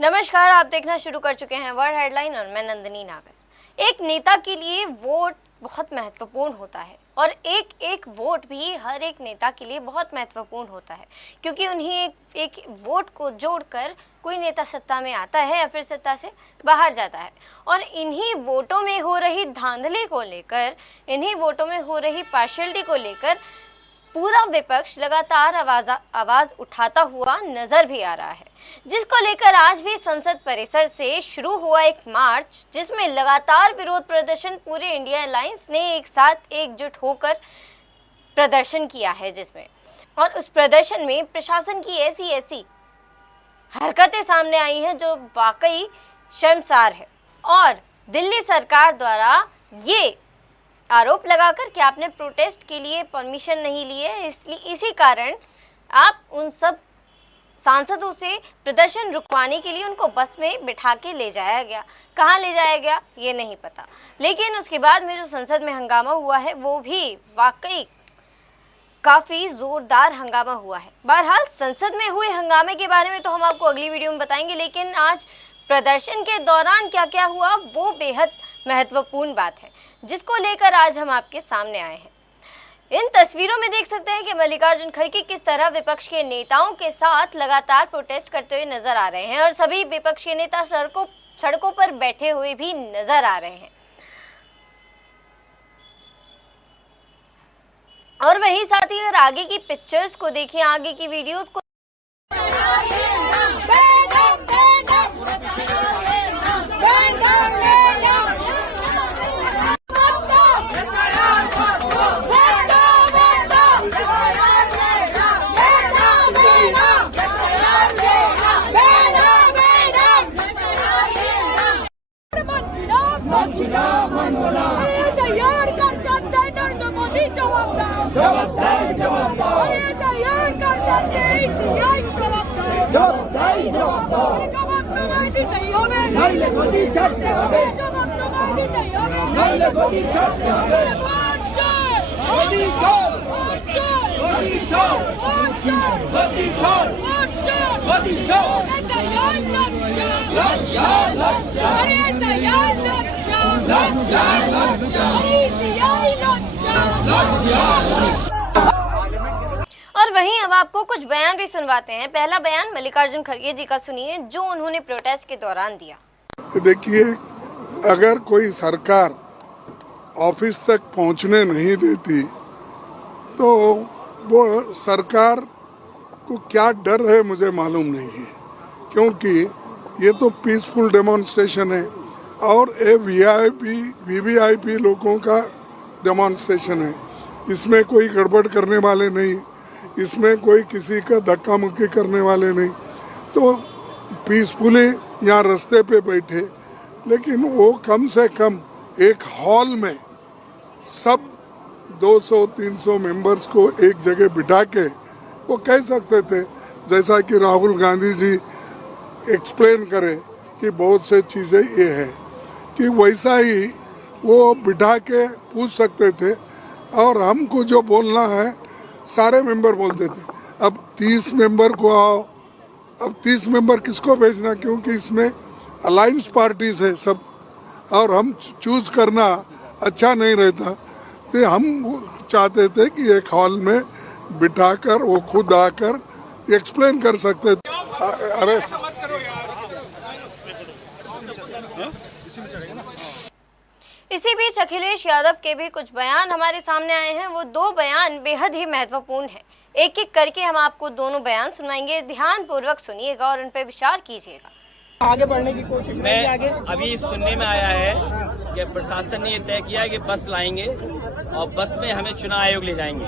नमस्कार, आप देखना शुरू कर चुके हैं वर्ल्ड हेडलाइन और मैं नंदिनी नागर। एक नेता के लिए वोट बहुत महत्वपूर्ण होता है और एक एक वोट भी हर एक नेता के लिए बहुत महत्वपूर्ण होता है, क्योंकि उन्हीं एक वोट को जोड़कर कोई नेता सत्ता में आता है या फिर सत्ता से बाहर जाता है। और इन्हीं वोटों में हो रही धांधली को लेकर, इन्हीं वोटों में हो रही पार्शियलिटी को लेकर पूरा विपक्ष लगातार आवाज उठाता हुआ नजर भी आ रहा है, जिसको लेकर आज भी संसद परिसर से शुरू हुआ एक मार्च, जिसमें लगातार विरोध प्रदर्शन पूरे इंडिया अलायंस ने एक साथ एकजुट होकर प्रदर्शन किया है, जिसमें और उस प्रदर्शन में प्रशासन की ऐसी हरकतें सामने आई हैं जो वाकई शर्मसार है। और दिल्ली सरकार द्वारा ये आरोप लगाकर कि आपने प्रोटेस्ट के लिए परमिशन नहीं ली है, इसलिए इसी कारण आप उन सब सांसदों से प्रदर्शन रुकवाने के लिए उनको बस में बिठा के ले जाया गया। कहाँ ले जाया गया ये नहीं पता, लेकिन उसके बाद में जो संसद में हंगामा हुआ है वो भी वाकई काफ़ी ज़ोरदार हंगामा हुआ है। बहरहाल संसद में हुए हंगामे के बारे में तो हम आपको अगली वीडियो में बताएंगे, लेकिन आज प्रदर्शन के दौरान क्या क्या हुआ वो बेहद महत्वपूर्ण बात है, जिसको लेकर आज हम आपके सामने आए हैं। इन तस्वीरों में देख सकते हैं कि मल्लिकार्जुन खड़गे किस तरह विपक्ष के नेताओं के साथ लगातार प्रोटेस्ट करते हुए नजर आ रहे हैं और सभी विपक्ष के नेता सड़कों पर बैठे हुए भी नजर आ रहे हैं। और वहीं साथ ही अगर आगे की पिक्चर्स को देखें, आगे की वीडियोस को और वहीं अब आपको कुछ बयान भी सुनवाते हैं। पहला बयान मल्लिकार्जुन खड़गे जी का सुनिए, जो उन्होंने प्रोटेस्ट के दौरान दिया। देखिए, अगर कोई सरकार ऑफिस तक पहुंचने नहीं देती तो वो सरकार को क्या डर है मुझे मालूम नहीं है, क्योंकि ये तो पीसफुल डेमोन्स्ट्रेशन है और ये वीवीआईपी लोगों का डेमोन्स्ट्रेशन है। इसमें कोई गड़बड़ करने वाले नहीं, इसमें कोई किसी का धक्का मुक्की करने वाले नहीं, तो पीसफुली यहाँ रास्ते पे बैठे। लेकिन वो कम से कम एक हॉल में सब 200-300 मेंबर्स को एक जगह बिठा के वो कह सकते थे, जैसा कि राहुल गांधी जी एक्सप्लेन करे कि बहुत से चीज़ें ये है, कि वैसा ही वो बिठा के पूछ सकते थे और हमको जो बोलना है सारे मेंबर बोलते थे। अब 30 मेंबर को आओ, अब 30 मेंबर किसको भेजना, क्योंकि इसमें अलायंस पार्टीज है सब, और हम चूज करना अच्छा नहीं रहता। तो हम चाहते थे कि एक हॉल में बिठाकर वो खुद आकर एक्सप्लेन कर सकते थे। अरे इसी बीच अखिलेश यादव के भी कुछ बयान हमारे सामने आए हैं। वो दो बयान बेहद ही महत्वपूर्ण हैं। एक एक करके हम आपको दोनों बयान सुनाएंगे, ध्यान पूर्वक सुनिएगा और उन पर विचार कीजिएगा। आगे बढ़ने की कोशिश में आगे अभी सुनने में आया है कि प्रशासन ने ये तय किया कि बस लाएंगे और बस में हमें चुनाव आयोग ले जाएंगे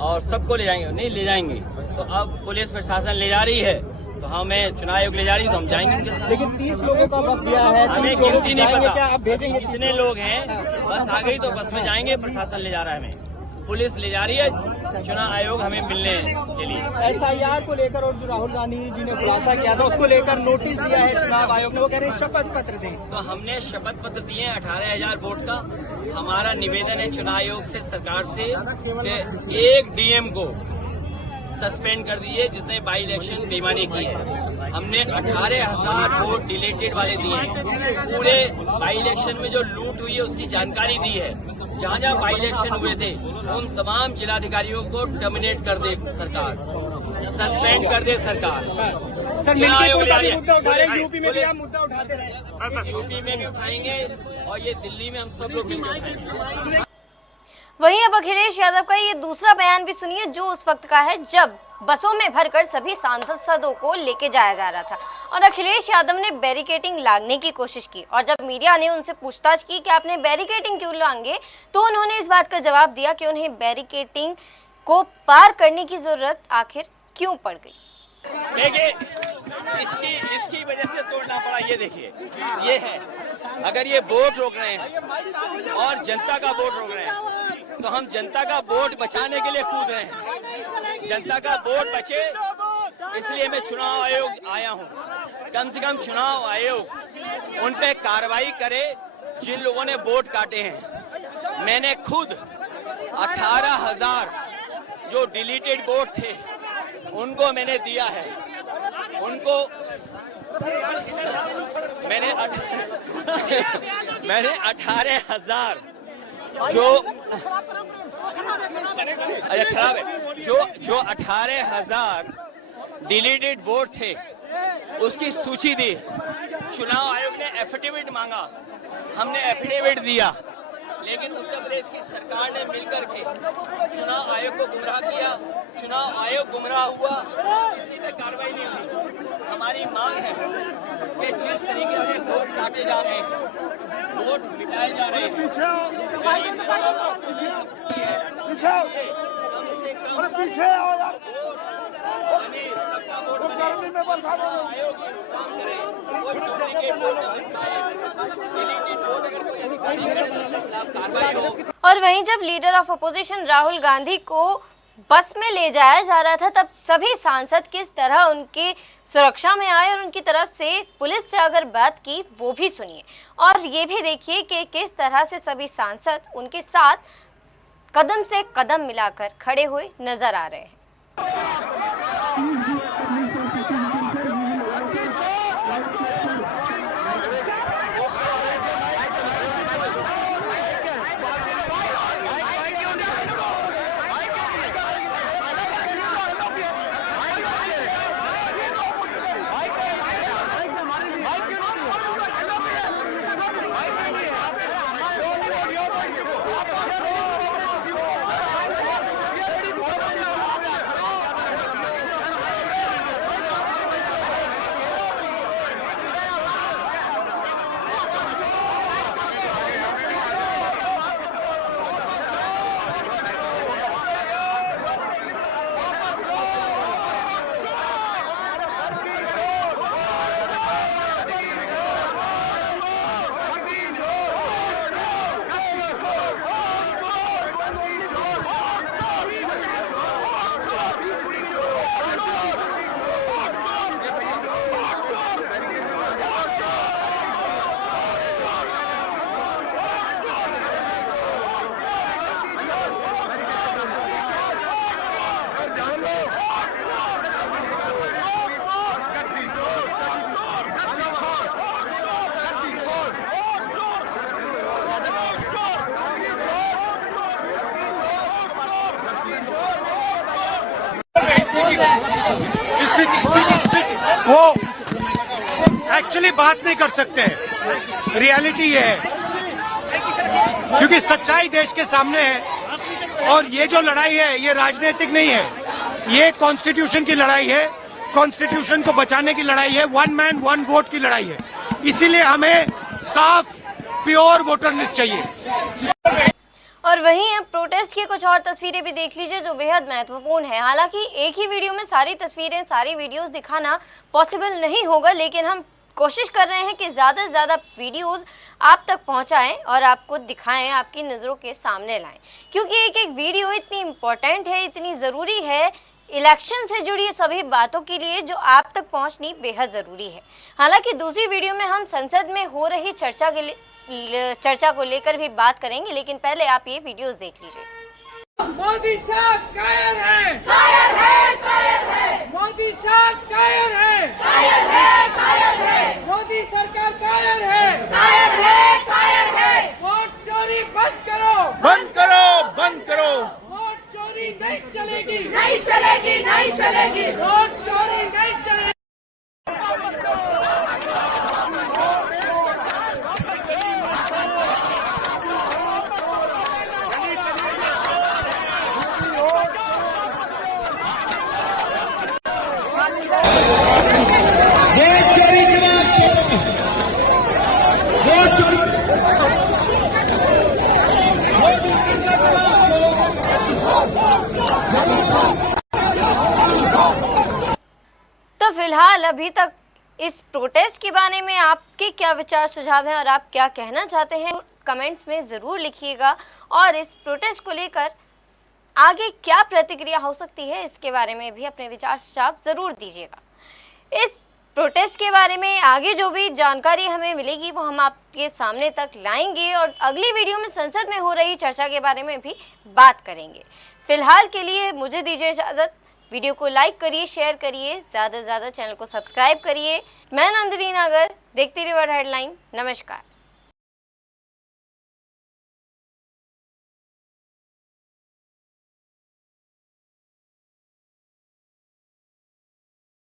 और सबको ले जाएंगे, नहीं ले जाएंगे। तो अब पुलिस प्रशासन ले जा रही है तो हमें चुनाव आयोग ले जा रही है तो हम जाएंगे। लेकिन 30 लोगों का बस दिया है, हमें गिनती नहीं पता, क्या आप भेजेंगे? कितने लोग हैं, बस आ गई तो बस में जाएंगे। प्रशासन ले जा रहा है, हमें पुलिस ले जा रही है, चुनाव आयोग हमें मिलने के लिए। SIR को लेकर और जो राहुल गांधी जी ने खुलासा किया था उसको लेकर नोटिस दिया है चुनाव आयोग ने, वो कह रहे हैं शपथ पत्र दें। तो हमने शपथ पत्र दिए 18,000 वोट का। हमारा निवेदन है चुनाव आयोग से, सरकार से, कि एक DM को सस्पेंड कर दीजिए जिसने बाई इलेक्शन बेईमानी की है। हमने 18,000 वोट डिलीटेड वाले दिए हैं। पूरे बाई इलेक्शन में जो लूट हुई है उसकी जानकारी दी है। जहाँ जहाँ बाई इलेक्शन हुए थे उन तमाम जिलाधिकारियों को टर्मिनेट कर दे सरकार, सस्पेंड कर दे सरकार। सर मिल्कीपुर का भी मुद्दा उठा रहे हैं, यूपी में भी आप मुद्दा उठाते रहे। यूपी में भी उठाएंगे और ये दिल्ली में हम सब लोग मिलकर उठाएंगे। वहीं अब अखिलेश यादव का ये दूसरा बयान भी सुनिए, जो उस वक्त का है जब बसों में भरकर सभी सांसदों को लेके जाया जा रहा था और अखिलेश यादव ने बैरिकेडिंग लागने की कोशिश की। और जब मीडिया ने उनसे पूछताछ की कि आपने बैरिकेडिंग क्यों लांगे, तो उन्होंने इस बात का जवाब दिया कि उन्हें बैरिकेडिंग को पार करने की जरूरत आखिर क्यों पड़ गई। देखिए, इसकी वजह से तोड़ना पड़ा। ये देखिए, ये है, अगर ये वोट रोक रहे हैं और जनता का वोट रोक रहे हैं तो हम जनता का वोट बचाने के लिए कूद रहे हैं। जनता का वोट बचे, इसलिए मैं चुनाव आयोग आया हूँ। कम से कम चुनाव आयोग उन पे कार्रवाई करे जिन लोगों ने वोट काटे हैं। मैंने खुद 18,000 जो डिलीटेड वोट थे उनको मैंने दिया है। उनको मैंने 18,000 जो खराब है, जो 18,000 डिलीटेड वोट थे उसकी सूची दी। चुनाव आयोग ने एफिडेविट मांगा, हमने एफिडेविट दिया, लेकिन उत्तर प्रदेश की सरकार ने मिलकर के चुनाव आयोग को गुमराह किया। चुनाव आयोग गुमराह हुआ, किसी पे कार्रवाई नहीं हुई। हमारी मांग है कि जिस तरीके से वोट काटे जा रहे हैं, वोट मिटाए जा रहे हैं, सबका वोट बने, आयोग इंतजाम करे, कोई डुप्लीकेट वोट न दिखाए, डिलीटेड वोट अगर कोई अधिकारी करे तो उसके खिलाफ कार्रवाई हो। और वहीं जब leader of opposition Rahul Gandhi को बस में ले जाया जा रहा था, तब सभी सांसद किस तरह उनकी सुरक्षा में आए और उनकी तरफ से पुलिस से अगर बात की वो भी सुनिए, और ये भी देखिए कि किस तरह से सभी सांसद उनके साथ कदम से कदम मिलाकर खड़े हुए नजर आ रहे हैं। वो एक्चुअली बात नहीं कर सकते, रियलिटी ये है, क्योंकि सच्चाई देश के सामने है। और ये जो लड़ाई है ये राजनीतिक नहीं है, ये कॉन्स्टिट्यूशन की लड़ाई है, कॉन्स्टिट्यूशन को बचाने की लड़ाई है, वन मैन वन वोट की लड़ाई है। इसीलिए हमें साफ प्योर वोटर लिस्ट चाहिए। और वहीं अब प्रोटेस्ट की कुछ और तस्वीरें भी देख लीजिए जो बेहद महत्वपूर्ण है। हालांकि एक ही वीडियो में सारी तस्वीरें, सारी वीडियोस दिखाना पॉसिबल नहीं होगा, लेकिन हम कोशिश कर रहे हैं कि ज़्यादा से ज़्यादा वीडियोस आप तक पहुंचाएं और आपको दिखाएं, आपकी नज़रों के सामने लाएं, क्योंकि एक एक वीडियो इतनी इम्पोर्टेंट है, इतनी ज़रूरी है इलेक्शन से जुड़ी सभी बातों के लिए, जो आप तक पहुंचनी बेहद ज़रूरी है। हालांकि दूसरी वीडियो में हम संसद में हो रही चर्चा को लेकर भी बात करेंगे, लेकिन पहले आप ये वीडियोस देख लीजिए। मोदी साहब कायर है, कायर है, कायर है। मोदी साहब कायर है, कायर है। वोट चोरी के बाद वोट चोरी तो फिलहाल अभी तक इस प्रोटेस्ट के बारे में आपके क्या विचार सुझाव हैं और आप क्या कहना चाहते हैं कमेंट्स में ज़रूर लिखिएगा। और इस प्रोटेस्ट को लेकर आगे क्या प्रतिक्रिया हो सकती है इसके बारे में भी अपने विचार सुझाव ज़रूर दीजिएगा। इस प्रोटेस्ट के बारे में आगे जो भी जानकारी हमें मिलेगी वो हम आपके सामने तक लाएंगे और अगली वीडियो में संसद में हो रही चर्चा के बारे में भी बात करेंगे। फिलहाल के लिए मुझे दीजिए इजाज़त। वीडियो को लाइक करिए, शेयर करिए, ज़्यादा से ज़्यादा चैनल को सब्सक्राइब करिए। मैं नंदिनी नागर, देखते रहिए वर्ल्ड हेडलाइन। नमस्कार।